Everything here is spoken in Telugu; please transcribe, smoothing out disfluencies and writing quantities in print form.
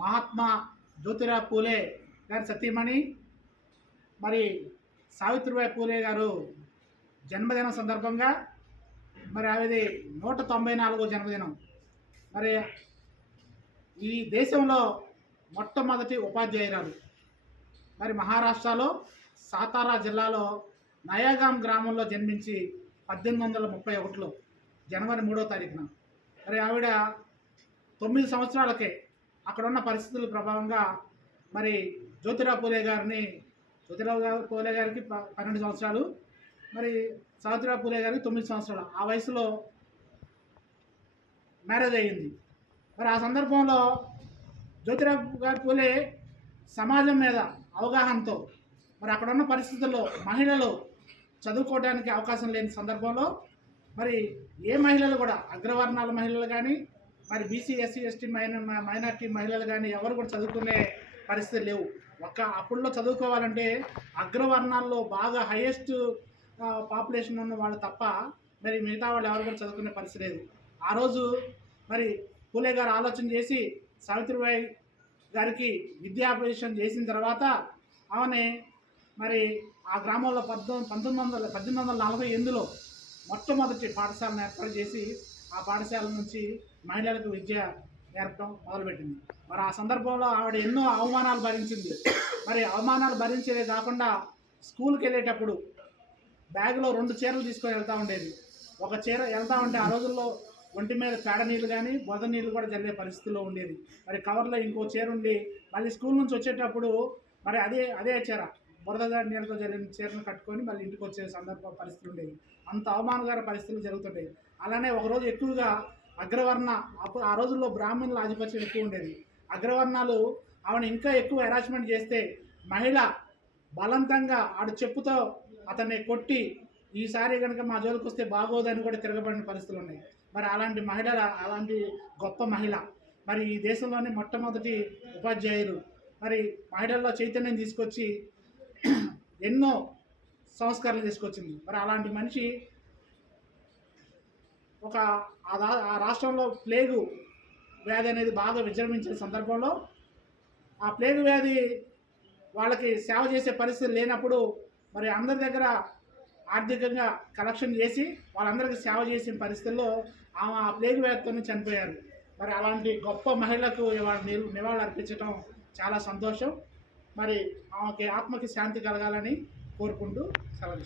మహాత్మా జ్యోతిరావు పూలే గారి సతీమణి మరి సావిత్రిబాయి పూలే గారు జన్మదినం సందర్భంగా మరి ఆవిది 194వ జన్మదినం. మరి ఈ దేశంలో మొట్టమొదటి ఉపాధ్యాయురాలు. మరి మహారాష్ట్రలో సాతారా జిల్లాలో నయాగాం గ్రామంలో జన్మించి 1831లో జనవరి 3వ తారీఖున మరి ఆవిడ 9 సంవత్సరాలకే అక్కడున్న పరిస్థితుల ప్రభావంగా మరి జ్యోతిరావు పూలే గారికి 12 సంవత్సరాలు, మరి సావిత్రిబాయి పూలే గారికి 9 సంవత్సరాలు. ఆ వయసులో మ్యారేజ్ అయ్యింది. మరి ఆ సందర్భంలో జ్యోతిరావు పూలే సమాజం మీద అవగాహనతో మరి అక్కడున్న పరిస్థితుల్లో మహిళలు చదువుకోవడానికి అవకాశం లేని సందర్భంలో మరి ఏ మహిళలు కూడా అగ్రవర్ణాల మహిళలు కానీ మరి బీసీ ఎస్సీ ఎస్టీ మైనార్టీ మహిళలు కానీ ఎవరు కూడా చదువుకునే పరిస్థితి లేవు. అప్పుడులో చదువుకోవాలంటే అగ్రవర్ణాల్లో బాగా హైయెస్ట్ పాపులేషన్ ఉన్న వాళ్ళు తప్ప మరి మిగతా వాళ్ళు ఎవరు కూడా చదువుకునే పరిస్థితి లేదు. ఆ రోజు మరి పూలే గారు ఆలోచన చేసి సావిత్రిబాయి గారికి విద్యాభ్యాసం చేసిన తర్వాత ఆమె మరి ఆ గ్రామంలో 1848లో మొట్టమొదటి పాఠశాలను ఏర్పాటు చేసి ఆ పాఠశాల నుంచి మహిళలకు విద్య నేర్పడం మొదలుపెట్టింది. మరి ఆ సందర్భంలో ఆవిడ ఎన్నో అవమానాలు భరించింది. మరి అవమానాలు భరించేదే కాకుండా స్కూల్కి వెళ్ళేటప్పుడు బ్యాగ్లో 2 చీరలు తీసుకొని వెళ్తూ ఉండేది. ఒక చీర వెళ్తూ ఉంటే ఆ రోజుల్లో ఒంటి మీద పేడ నీళ్ళు కానీ బొద నీళ్ళు కూడా జరిగే పరిస్థితుల్లో ఉండేది. మరి కవర్లో ఇంకో చీర ఉండి మళ్ళీ స్కూల్ నుంచి వచ్చేటప్పుడు మరి అదే చీర బురద నీళ్ళతో జరిగిన చీరను కట్టుకొని మళ్ళీ ఇంటికి వచ్చే పరిస్థితులు ఉండేవి. అంత అవమానకర పరిస్థితులు జరుగుతుండేవి. అలానే ఒకరోజు ఎక్కువగా ఆ రోజుల్లో బ్రాహ్మణుల ఆధిపత్యం ఎక్కువ ఉండేది. అగ్రవర్ణాలు ఆవిడ ఇంకా ఎక్కువ హెరాస్మెంట్ చేస్తే మహిళ బలవంతంగా ఆడు చెప్పుతో అతన్ని కొట్టి ఈసారి కనుక మా జోలికి వస్తే బాగోదని కూడా తిరగబడిన పరిస్థితులు ఉన్నాయి. మరి అలాంటి గొప్ప మహిళ మరి ఈ దేశంలోనే మొట్టమొదటి ఉపాధ్యాయులు. మరి మహిళల్లో చైతన్యం తీసుకొచ్చి ఎన్నో సంస్కరణలు తీసుకొచ్చింది. మరి అలాంటి మనిషి ఆ రాష్ట్రంలో ప్లేగు వ్యాధి అనేది బాగా విజృంభించిన సందర్భంలో ఆ ప్లేగు వ్యాధి వాళ్ళకి సేవ చేసే పరిస్థితి లేనప్పుడు మరి అందరి దగ్గర ఆర్థికంగా కలెక్షన్ చేసి వాళ్ళందరికీ సేవ చేసిన పరిస్థితుల్లో ఆమె ఆ ప్లేగు వ్యాధితో చనిపోయారు. మరి అలాంటి గొప్ప మహిళకు ఇవాళ నివాళులు అర్పించడం చాలా సంతోషం. మరి ఆమెకి ఆత్మకి శాంతి కలగాలని కోరుకుంటూ సెలవు.